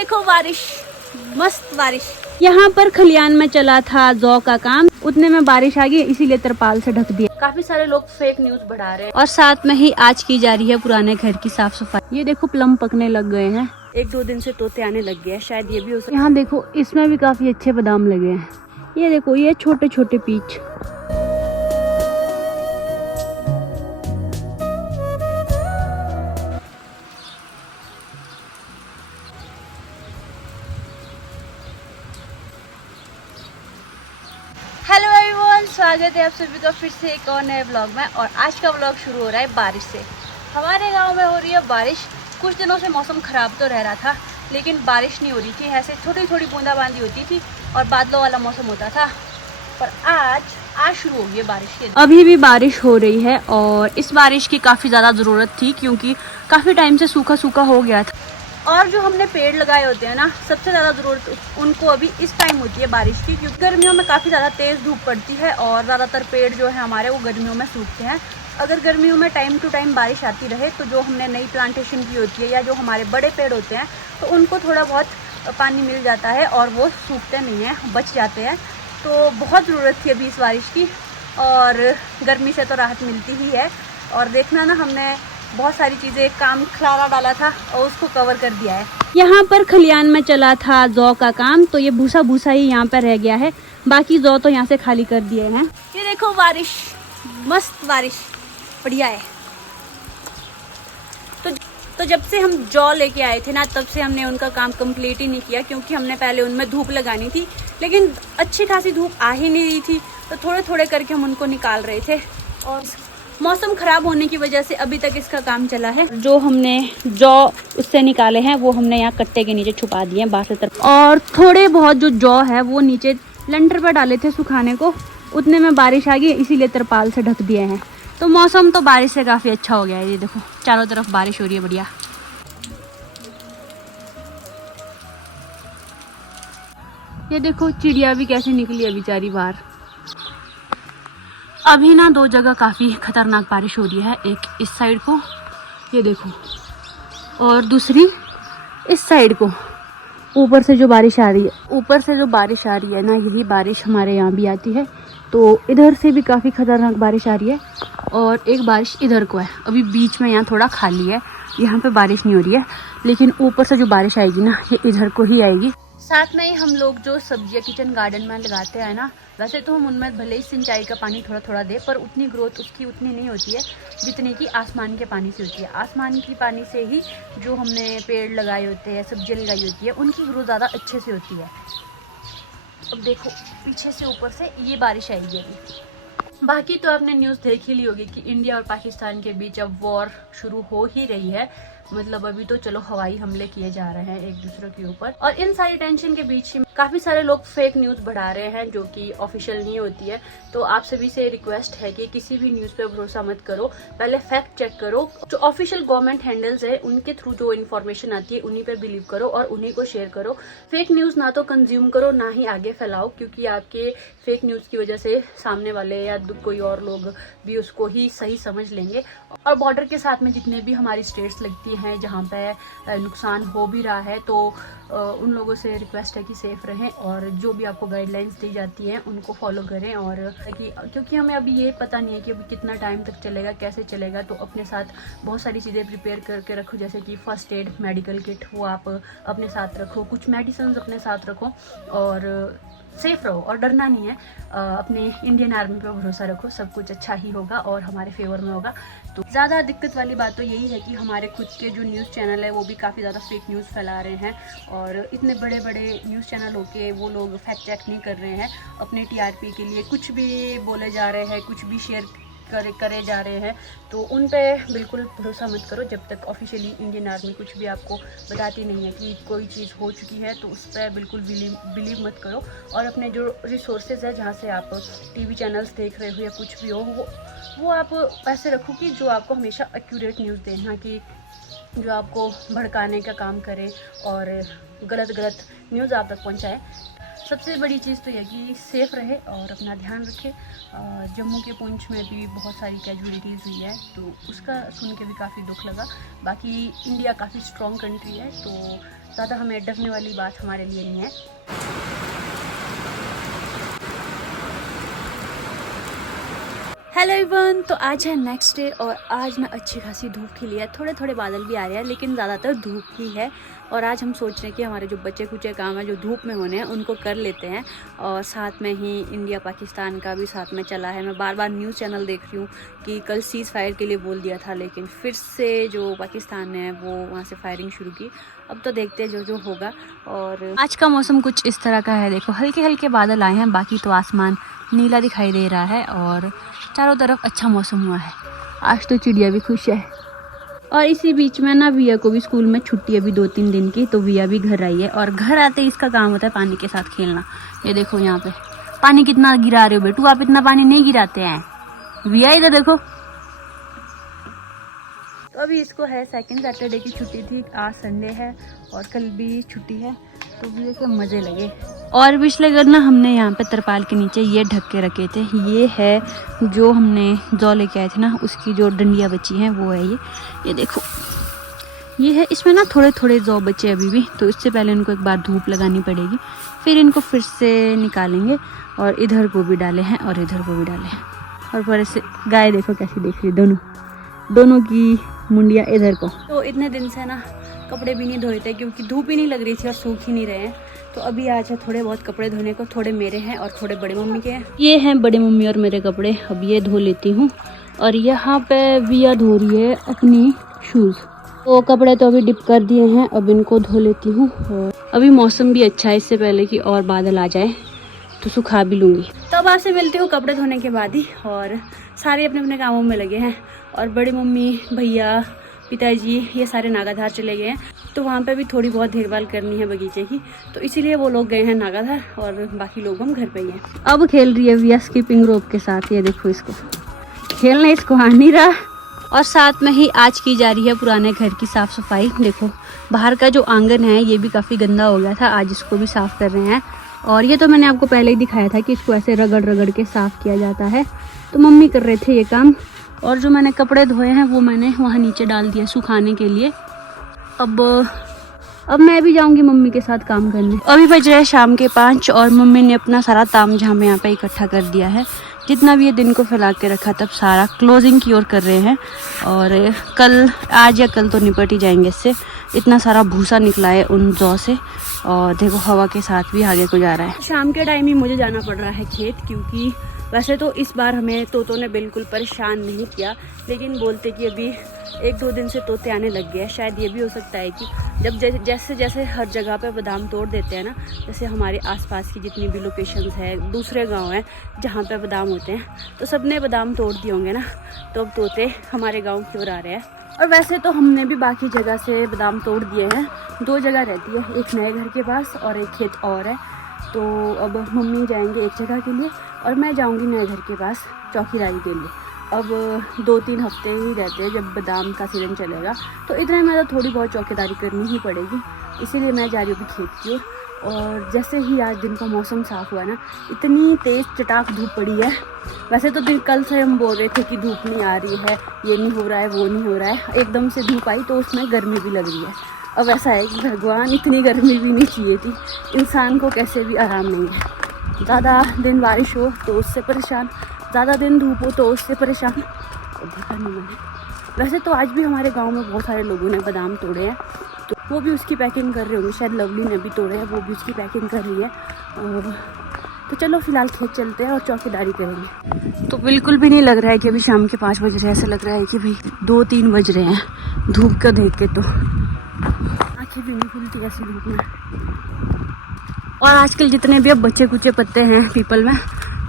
देखो बारिश, मस्त बारिश। यहाँ पर खलियान में चला था जौ का काम, उतने में बारिश आ गई, इसीलिए तरपाल से ढक दिया। काफी सारे लोग फेक न्यूज बढ़ा रहे हैं और साथ में ही आज की जा रही है पुराने घर की साफ सफाई। ये देखो प्लम पकने लग गए हैं, 1-2 दिन से तोते आने लग गए हैं, शायद ये भी हो सकता है। यहाँ देखो इसमें भी काफी अच्छे बादाम लगे हैं। ये देखो ये छोटे छोटे पीच। हेलो एवरीवन, स्वागत है आप सभी का फिर से एक और नए ब्लॉग में। और आज का ब्लॉग शुरू हो रहा है बारिश से। हमारे गांव में हो रही है बारिश। कुछ दिनों से मौसम खराब तो रह रहा था, लेकिन बारिश नहीं हो रही थी। ऐसे थोड़ी थोड़ी बूंदाबांदी होती थी और बादलों वाला मौसम होता था। पर आज शुरू हो गई है बारिश की। अभी भी बारिश हो रही है और इस बारिश की काफ़ी ज़्यादा ज़रूरत थी, क्योंकि काफ़ी टाइम से सूखा सूखा हो गया था। और जो हमने पेड़ लगाए होते हैं ना, सबसे ज़्यादा ज़रूरत उनको अभी इस टाइम होती है बारिश की, क्योंकि गर्मियों में काफ़ी ज़्यादा तेज़ धूप पड़ती है और ज़्यादातर पेड़ जो है हमारे वो गर्मियों में सूखते हैं। अगर गर्मियों में टाइम टू टाइम बारिश आती रहे तो जो हमने नई प्लांटेशन की होती है या जो हमारे बड़े पेड़ होते हैं तो उनको थोड़ा बहुत पानी मिल जाता है और वो सूखते नहीं हैं, बच जाते हैं। तो बहुत ज़रूरत थी अभी इस बारिश की और गर्मी से तो राहत मिलती ही है। और देखना ना, हमने बहुत सारी चीज़ें काम खलारा डाला था और उसको कवर कर दिया है। यहाँ पर खलियान में चला था जौ का काम, तो ये भूसा भूसा ही यहाँ पर रह गया है, बाकी जौ तो यहाँ से खाली कर दिए हैं। ये देखो बारिश, मस्त बारिश, बढ़िया है। तो जब से हम जौ लेके आए थे ना, तब से हमने उनका काम कंप्लीट ही नहीं किया, क्योंकि हमने पहले उनमें धूप लगानी थी, लेकिन अच्छी खासी धूप आ ही नहीं रही थी। तो थोड़े थोड़े करके हम उनको निकाल रहे थे और मौसम खराब होने की वजह से अभी तक इसका काम चला है। जो हमने जौ उससे निकाले हैं वो हमने यहाँ कट्टे के नीचे छुपा दिए हैं बाहर तरफ। और थोड़े बहुत जो जौ है वो नीचे लंटर पर डाले थे सुखाने को, उतने में बारिश आ गई, इसीलिए तरपाल से ढक दिए हैं। तो मौसम तो बारिश से काफ़ी अच्छा हो गया है। ये देखो चारों तरफ बारिश हो रही है, बढ़िया। ये देखो चिड़िया भी कैसे निकली है बेचारी बाहर। अभी ना 2 जगह काफ़ी खतरनाक बारिश हो रही है, एक इस साइड को, ये देखो, और दूसरी इस साइड को। ऊपर से जो बारिश आ रही है, ना, यही बारिश हमारे यहाँ भी आती है। तो इधर से भी काफ़ी खतरनाक बारिश आ रही है और एक बारिश इधर को है। अभी बीच में यहाँ थोड़ा खाली है, यहाँ पे बारिश नहीं हो रही है, लेकिन ऊपर से जो बारिश आएगी ना, ये इधर को ही आएगी। साथ में ही हम लोग जो सब्जियां किचन गार्डन में लगाते हैं ना, वैसे तो हम उनमें भले ही सिंचाई का पानी थोड़ा थोड़ा दे, पर उतनी ग्रोथ उसकी उतनी नहीं होती है जितनी कि आसमान के पानी से होती है। आसमान की पानी से ही जो हमने पेड़ लगाए होते हैं, सब्जियां लगाई होती है, उनकी ग्रोथ ज़्यादा अच्छे से होती है। अब देखो पीछे से ऊपर से ये बारिश आएगी अभी। बाकी तो आपने न्यूज़ देख ही ली होगी कि इंडिया और पाकिस्तान के बीच अब वॉर शुरू हो ही रही है। मतलब अभी तो चलो हवाई हमले किए जा रहे हैं एक दूसरे के ऊपर, और इन सारी टेंशन के बीच काफी सारे लोग फेक न्यूज़ बढ़ा रहे हैं जो कि ऑफिशियल नहीं होती है। तो आप सभी से रिक्वेस्ट है कि किसी भी न्यूज़ पे भरोसा मत करो, पहले फैक्ट चेक करो। जो ऑफिशियल गवर्नमेंट हैंडल्स है उनके थ्रू जो इन्फॉर्मेशन आती है उन्हीं पे बिलीव करो और उन्हीं को शेयर करो। फेक न्यूज़ ना तो कंज्यूम करो, ना ही आगे फैलाओ, क्योंकि आपके फेक न्यूज़ की वजह से सामने वाले या कोई और लोग भी उसको ही सही समझ लेंगे। और बॉर्डर के साथ में जितने भी हमारी स्टेट्स लगती हैं जहाँ पे नुकसान हो भी रहा है, तो उन लोगों से रिक्वेस्ट है कि सेफ रहें और जो भी आपको गाइडलाइंस दी जाती हैं उनको फॉलो करें। और क्योंकि हमें अभी ये पता नहीं है कि अभी कितना टाइम तक चलेगा, कैसे चलेगा, तो अपने साथ बहुत सारी चीज़ें प्रिपेयर करके रखो, जैसे कि फर्स्ट एड, मेडिकल किट, वो आप अपने साथ रखो, कुछ मेडिसिन अपने साथ रखो और सेफ रहो। और डरना नहीं है, अपने इंडियन आर्मी पे भरोसा रखो, सब कुछ अच्छा ही होगा और हमारे फेवर में होगा। तो ज़्यादा दिक्कत वाली बात तो यही है कि हमारे खुद के जो न्यूज़ चैनल है वो भी काफ़ी ज़्यादा फेक न्यूज़ फैला रहे हैं, और इतने बड़े बड़े न्यूज़ चैनल होके वो लोग फैक्ट चेक नहीं कर रहे हैं। अपने टीआरपी के लिए कुछ भी बोले जा रहे हैं, कुछ भी शेयर करे जा रहे हैं, तो उन पे बिल्कुल भरोसा मत करो जब तक ऑफिशियली इंडियन आर्मी कुछ भी आपको बताती नहीं है कि कोई चीज़ हो चुकी है, तो उस पर बिल्कुल बिलीव मत करो। और अपने जो रिसोर्सेज है जहाँ से आप टीवी चैनल्स देख रहे हो या कुछ भी हो, वो आप ऐसे रखो कि जो आपको हमेशा एक्यूरेट न्यूज़ दें, ना कि जो आपको भड़काने का काम करे और गलत न्यूज़ आप तक पहुँचाए। सबसे बड़ी चीज़ तो यह कि सेफ़ रहे और अपना ध्यान रखे। जम्मू के पुंछ में भी बहुत सारी कैजुअलिटीज़ हुई है, तो उसका सुन के भी काफ़ी दुख लगा। बाकी इंडिया काफ़ी स्ट्रॉन्ग कंट्री है, तो ज़्यादा हमें डरने वाली बात हमारे लिए नहीं है। हेलो एवरीवन, तो आज है नेक्स्ट डे और आज ना अच्छी खासी धूप खिली है। थोड़े थोड़े बादल भी आ रहे हैं लेकिन ज़्यादातर धूप ही है। और आज हम सोच रहे हैं कि हमारे जो बचे कुचे काम है जो धूप में होने हैं उनको कर लेते हैं। और साथ में ही इंडिया पाकिस्तान का भी साथ में चला है। मैं बार बार न्यूज़ चैनल देख रही हूँ कि कल सीज़ फायर के लिए बोल दिया था, लेकिन फिर से जो पाकिस्तान ने वो वहाँ से फायरिंग शुरू की। अब तो देखते हैं जो होगा। और आज का मौसम कुछ इस तरह का है, देखो हल्के हल्के बादल आए हैं, बाकी तो आसमान नीला दिखाई दे रहा है और चारों तरफ अच्छा मौसम हुआ है। आज तो चिड़िया भी खुश है। और इसी बीच में ना विया को भी स्कूल में छुट्टी अभी 2-3 दिन की, तो विया भी घर आई है। और घर आते ही इसका काम होता है पानी के साथ खेलना। ये देखो यहाँ पे पानी कितना गिरा रहे हो बेटू, आप इतना पानी नहीं गिराते हैं। विया इधर देखो। तो अभी इसको है सेकंड सैटरडे की छुट्टी थी, आज संडे है और कल भी छुट्टी है, तो विया के मज़े लगे। और पिछले घर ना हमने यहाँ पे तरपाल के नीचे ये ढक के रखे थे। ये है जो हमने जौ लेके आए थे ना, उसकी जो डंडियाँ बची हैं वो है ये देखो ये है। इसमें ना थोड़े थोड़े जौ बचे अभी भी, तो इससे पहले इनको एक बार धूप लगानी पड़ेगी, फिर इनको फिर से निकालेंगे। और इधर को भी डाले हैं और इधर को भी डाले हैं। और पर ऐसे गाय देखो कैसी देख रही, दोनों की मुंडिया इधर को। तो इतने दिन से ना कपड़े भी नहीं धोए थे क्योंकि धूप ही नहीं लग रही थी और सूख ही नहीं रहे हैं। तो अभी आज है थोड़े बहुत कपड़े धोने को, थोड़े मेरे हैं और थोड़े बड़े मम्मी के हैं। ये हैं बड़े मम्मी और मेरे कपड़े, अब ये धो लेती हूँ। और यहाँ पे विया धो रही है अपनी शूज़। तो कपड़े तो अभी डिप कर दिए हैं, अब इनको धो लेती हूँ। और अभी मौसम भी अच्छा है, इससे पहले कि और बादल आ जाए तो सुखा भी लूँगी। तो अब आपसे मिलती हूँ कपड़े धोने के बाद ही। और सारे अपने अपने कामों में लगे हैं और बड़ी मम्मी, भैया, पिताजी ये सारे नागाधार चले गए हैं, तो वहाँ पे भी थोड़ी बहुत देखभाल करनी है बगीचे की, तो इसीलिए वो लोग गए हैं नागाधार और बाकी लोग हम घर पे ही हैं। अब खेल रही है विया स्किपिंग रोप के साथ। ये देखो इसको खेलने इसको आ नहीं रहा। और साथ में ही आज की जा रही है पुराने घर की साफ़ सफाई। देखो बाहर का जो आंगन है ये भी काफ़ी गंदा हो गया था, आज इसको भी साफ़ कर रहे हैं। और ये तो मैंने आपको पहले ही दिखाया था कि इसको ऐसे रगड़ रगड़ के साफ़ किया जाता है, तो मम्मी कर रहे थे ये काम। और जो मैंने कपड़े धोए हैं वो मैंने वहाँ नीचे डाल दिया सुखाने के लिए। अब मैं भी जाऊंगी मम्मी के साथ काम करने। अभी बज रहे हैं शाम के 5 और मम्मी ने अपना सारा तामझाम यहाँ पे इकट्ठा कर दिया है। जितना भी ये दिन को फैला के रखा तब सारा क्लोजिंग की ओर कर रहे हैं। और कल, आज या कल तो निपट ही जाएंगे इससे। इतना सारा भूसा निकला है उन जौ से और देखो हवा के साथ भी आगे को जा रहा है। शाम के टाइम ही मुझे जाना पड़ रहा है खेत, क्योंकि वैसे तो इस बार हमें तोतों ने बिल्कुल परेशान नहीं किया, लेकिन बोलते कि अभी 1-2 दिन से तोते आने लग गए हैं। शायद ये भी हो सकता है कि जब जैसे जैसे हर जगह पे बादाम तोड़ देते हैं ना, जैसे हमारे आसपास की जितनी भी लोकेशंस है, दूसरे गांव हैं जहाँ पे बादाम होते हैं, तो सब ने बादाम तोड़ दिए होंगे ना, तो अब तोते हमारे गाँव की ओर आ रहे हैं। और वैसे तो हमने भी बाकी जगह से बादाम तोड़ दिए हैं। 2 जगह रहती है, एक नए घर के पास और एक खेत और है। तो अब मम्मी जाएंगे एक जगह के लिए और मैं जाऊंगी नए घर के पास चौकीदारी के लिए। अब 2-3 हफ्ते ही रहते हैं जब बादाम का सीजन चलेगा, तो इतने में तो थोड़ी बहुत चौकीदारी करनी ही पड़ेगी, इसीलिए मैं जा रही हूँ खेत की ओर। और जैसे ही आज दिन का मौसम साफ़ हुआ ना, इतनी तेज़ चटाक धूप पड़ी है। वैसे तो कल से हम बोल रहे थे कि धूप नहीं आ रही है, ये नहीं हो रहा है, वो नहीं हो रहा है, एकदम से धूप आई तो उसमें गर्मी भी लग रही है। अब ऐसा है कि भगवान, इतनी गर्मी भी नहीं चाहिए थी, इंसान को कैसे भी आराम नहीं है। ज़्यादा दिन बारिश हो तो उससे परेशान, ज़्यादा दिन धूप हो तो उससे परेशान। देखा नहीं मैंने। वैसे तो आज भी हमारे गांव में बहुत सारे लोगों ने बादाम तोड़े हैं, तो वो भी उसकी पैकिंग कर रहे होंगे। शायद लवली ने भी तोड़े हैं, वो भी उसकी पैकिंग कर रही है। तो चलो फिलहाल खेत चलते हैं और चौकीदारी करेंगे। तो बिल्कुल भी नहीं लग रहा है कि अभी शाम के 5 बज रहे हैं, ऐसा लग रहा है कि भाई 2-3 बज रहे हैं धूप का देख के। तो आँखें भी नहीं खुलती ऐसी धूप में। और आजकल जितने भी अब बच्चे कुचे पत्ते हैं पीपल में,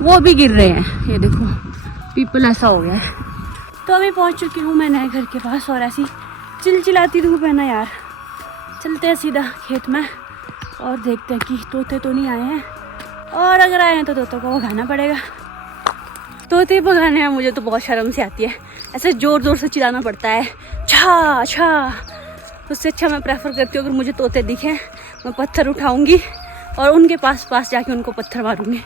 वो भी गिर रहे हैं। ये देखो पीपल ऐसा हो गया है। तो अभी पहुंच चुकी हूँ मैं नए घर के पास और ऐसी चिलचिलाती धूप है ना यार। चलते हैं सीधा खेत में और देखते हैं कि तोते तो नहीं आए हैं, और अगर आए हैं तो तोतों को भगाना पड़ेगा। तोते भगाने में मुझे तो बहुत शर्म सी आती है, ऐसे ज़ोर ज़ोर से चिल्लाना पड़ता है, छा छा। उससे अच्छा मैं प्रेफर करती हूँ अगर मुझे तोते दिखें, मैं पत्थर उठाऊँगी और उनके पास जाके उनको पत्थर मारूंगी।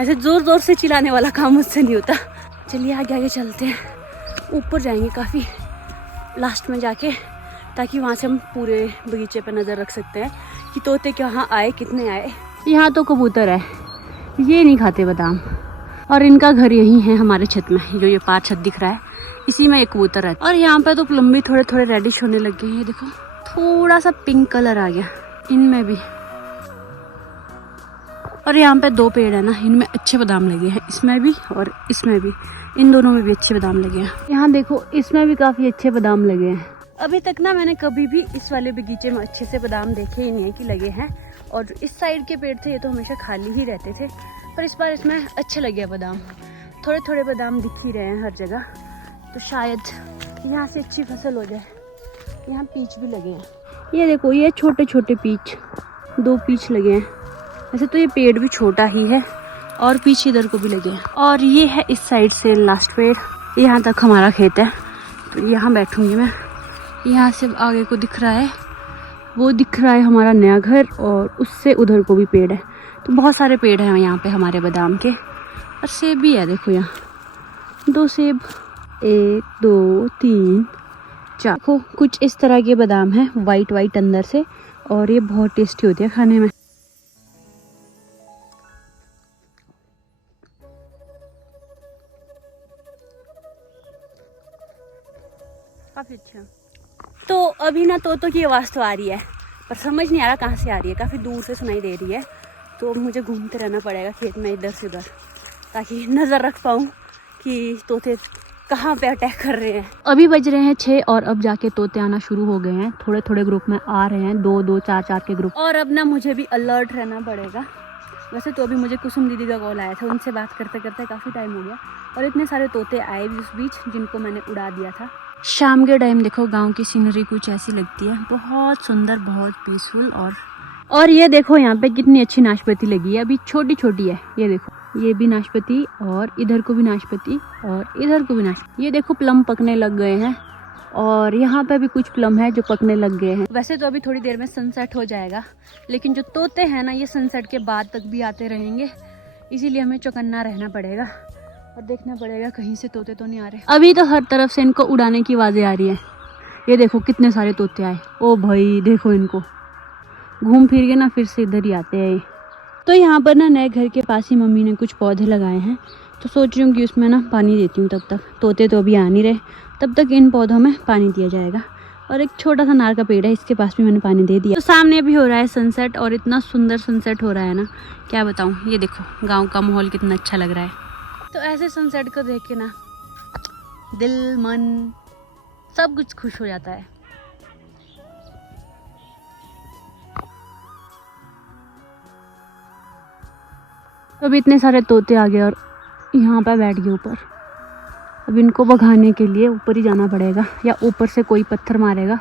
ऐसे ज़ोर ज़ोर से चिल्लाने वाला काम मुझसे नहीं होता। चलिए आगे आगे चलते हैं, ऊपर जाएंगे काफ़ी लास्ट में जाके, ताकि वहाँ से हम पूरे बगीचे पर नज़र रख सकते हैं कि तोते कहाँ आए, कितने आए। यहाँ तो कबूतर है, ये नहीं खाते बादाम, और इनका घर यही है हमारे छत में। जो ये 5 छत दिख रहा है इसी में एक कबूतर है। और यहाँ पे तो प्लम भी थोड़े थोड़े रेडिश होने लग गए हैं, ये देखो थोड़ा सा पिंक कलर आ गया इनमें भी। और यहाँ पे 2 पेड़ है ना, इनमें अच्छे बादाम लगे हैं, इसमें भी और इसमें भी, इन दोनों में भी अच्छे बादाम लगे हैं। यहाँ देखो इसमें भी काफ़ी अच्छे बादाम लगे हैं। अभी तक ना मैंने कभी भी इस वाले बगीचे में अच्छे से बादाम देखे ही नहीं है कि लगे हैं। और जो इस साइड के पेड़ थे ये तो हमेशा खाली ही रहते थे, पर इस बार इसमें अच्छे लगे बादाम, थोड़े थोड़े बादाम दिख ही रहे हैं हर जगह। तो शायद यहाँ से अच्छी फसल हो जाए। यहाँ पीच भी लगे हैं, ये देखो ये छोटे छोटे पीच, 2 पीच लगे हैं। वैसे तो ये पेड़ भी छोटा ही है, और पीछे इधर को भी लगे हैं। और ये है इस साइड से लास्ट पेड़, यहाँ तक हमारा खेत है, तो यहाँ बैठूंगी मैं। यहाँ से आगे को दिख रहा है, वो दिख रहा है हमारा नया घर, और उससे उधर को भी पेड़ है। तो बहुत सारे पेड़ हैं यहाँ पे हमारे बादाम के। और सेब भी है, देखो यहाँ 2 सेब, 1 2 3 4। देखो कुछ इस तरह के बादाम हैं, वाइट वाइट अंदर से, और ये बहुत टेस्टी होती है खाने में। काफ़ी अच्छा। तो अभी ना तोतों की आवाज़ तो आ रही है, पर समझ नहीं आ रहा कहाँ से आ रही है, काफ़ी दूर से सुनाई दे रही है। तो मुझे घूमते रहना पड़ेगा खेत में इधर से उधर, ताकि नज़र रख पाऊँ कि तोते कहाँ पे अटैक कर रहे हैं। अभी बज रहे हैं 6 और अब जाके तोते आना शुरू हो गए हैं, थोड़े थोड़े ग्रुप में आ रहे हैं, 2 2 4 4 के ग्रुप। और अब ना मुझे भी अलर्ट रहना पड़ेगा। वैसे तो अभी मुझे कुसुम दीदी का कॉल आया था, उनसे बात करते करते काफ़ी टाइम हो गया, और इतने सारे तोते आए भी उस बीच जिनको मैंने उड़ा दिया था। शाम के टाइम देखो गांव की सीनरी कुछ ऐसी लगती है, बहुत सुंदर, बहुत पीसफुल। और ये देखो यहाँ पे कितनी अच्छी नाशपाती लगी है, अभी छोटी छोटी है, ये देखो ये भी नाशपाती, और इधर को भी नाशपाती, और इधर को भी नाशपाती। ये देखो प्लम पकने लग गए हैं, और यहाँ पे भी कुछ प्लम है जो पकने लग गए हैं। वैसे तो अभी थोड़ी देर में सनसेट हो जाएगा, लेकिन जो तोते हैं ना ये सनसेट के बाद तक भी आते रहेंगे, इसीलिए हमें चौकन्ना रहना पड़ेगा और देखना पड़ेगा कहीं से तोते तो नहीं आ रहे। अभी तो हर तरफ से इनको उड़ाने की आवाज़ें आ रही है। ये देखो कितने सारे तोते आए, ओ भाई देखो इनको, घूम फिर के ना फिर से इधर ही आते हैं। तो यहाँ पर ना नए घर के पास ही मम्मी ने कुछ पौधे लगाए हैं, तो सोच रही हूँ कि उसमें ना पानी देती हूँ, तब तक तोते तो अभी आ नहीं रहे, तब तक इन पौधों में पानी दिया जाएगा। और एक छोटा सा नार का पेड़ है, इसके पास भी मैंने पानी दे दिया। तो सामने भी हो रहा है सनसेट, और इतना सुंदर सनसेट हो रहा है ना, क्या बताऊँ। ये देखो गाँव का माहौल कितना अच्छा लग रहा है। तो ऐसे सनसेट को देख के ना दिल मन सब कुछ खुश हो जाता है। अब इतने सारे तोते आ गए और यहाँ पर बैठ गए ऊपर। अब इनको भगाने के लिए ऊपर ही जाना पड़ेगा, या ऊपर से कोई पत्थर मारेगा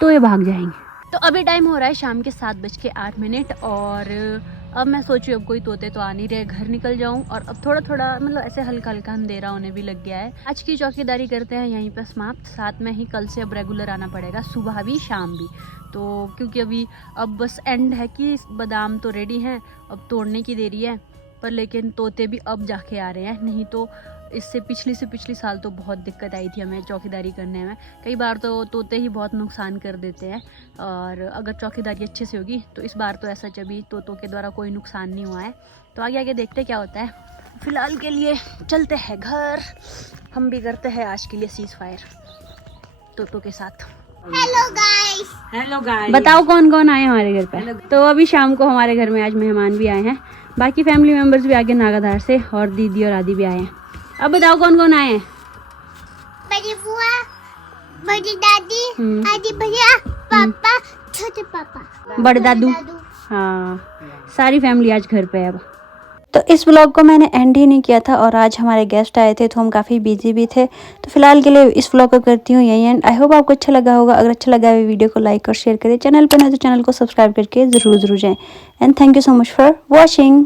तो ये भाग जाएंगे। तो अभी टाइम हो रहा है शाम के 7:08, और अब मैं सोच रही हूँ अब कोई तोते तो आ नहीं रहे, घर निकल जाऊँ। और अब थोड़ा थोड़ा मतलब ऐसे हल्का हल्का अंधेरा होने भी लग गया है। आज की चौकीदारी करते हैं यहीं पर समाप्त। साथ में ही कल से अब रेगुलर आना पड़ेगा, सुबह भी शाम भी। तो क्योंकि अभी अब बस एंड है कि बादाम तो रेडी हैं, अब तोड़ने की देरी है, पर लेकिन तोते भी अब जाके आ रहे हैं। नहीं तो इससे पिछली साल तो बहुत दिक्कत आई थी हमें चौकीदारी करने में। कई बार तो तोते ही बहुत नुकसान कर देते हैं, और अगर चौकीदारी अच्छे से होगी तो इस बार तो ऐसा अभी तोतों के द्वारा कोई नुकसान नहीं हुआ है। तो आगे आगे देखते क्या होता है। फिलहाल के लिए चलते हैं घर, हम भी करते हैं आज के लिए सीज फायर तोतों के साथ। हेलो गाइस, बताओ कौन कौन आए हमारे घर पे। तो अभी शाम को हमारे घर में आज मेहमान भी आए हैं, बाकी फैमिली मेंबर्स भी आगे नागाधार से, और दीदी और आदि भी आए हैं। अब बताओ कौन कौन आए हैं। बड़ी बुआ, बड़ी दादी, आदि भैया, पापा, छोटे पापा, बड़े दादू। हाँ, सारी फैमिली आज घर पे है। अब तो इस व्लॉग को मैंने एंड ही नहीं किया था, और आज हमारे गेस्ट आए थे तो हम काफ़ी बिजी भी थे। तो फिलहाल के लिए इस व्लॉग को करती हूँ यही एंड। आई होप आपको अच्छा लगा होगा। अगर अच्छा लगा है वीडियो को लाइक और शेयर करें, चैनल पर नहीं तो चैनल को सब्सक्राइब करके ज़रूर जाएं। And thank you so much for watching.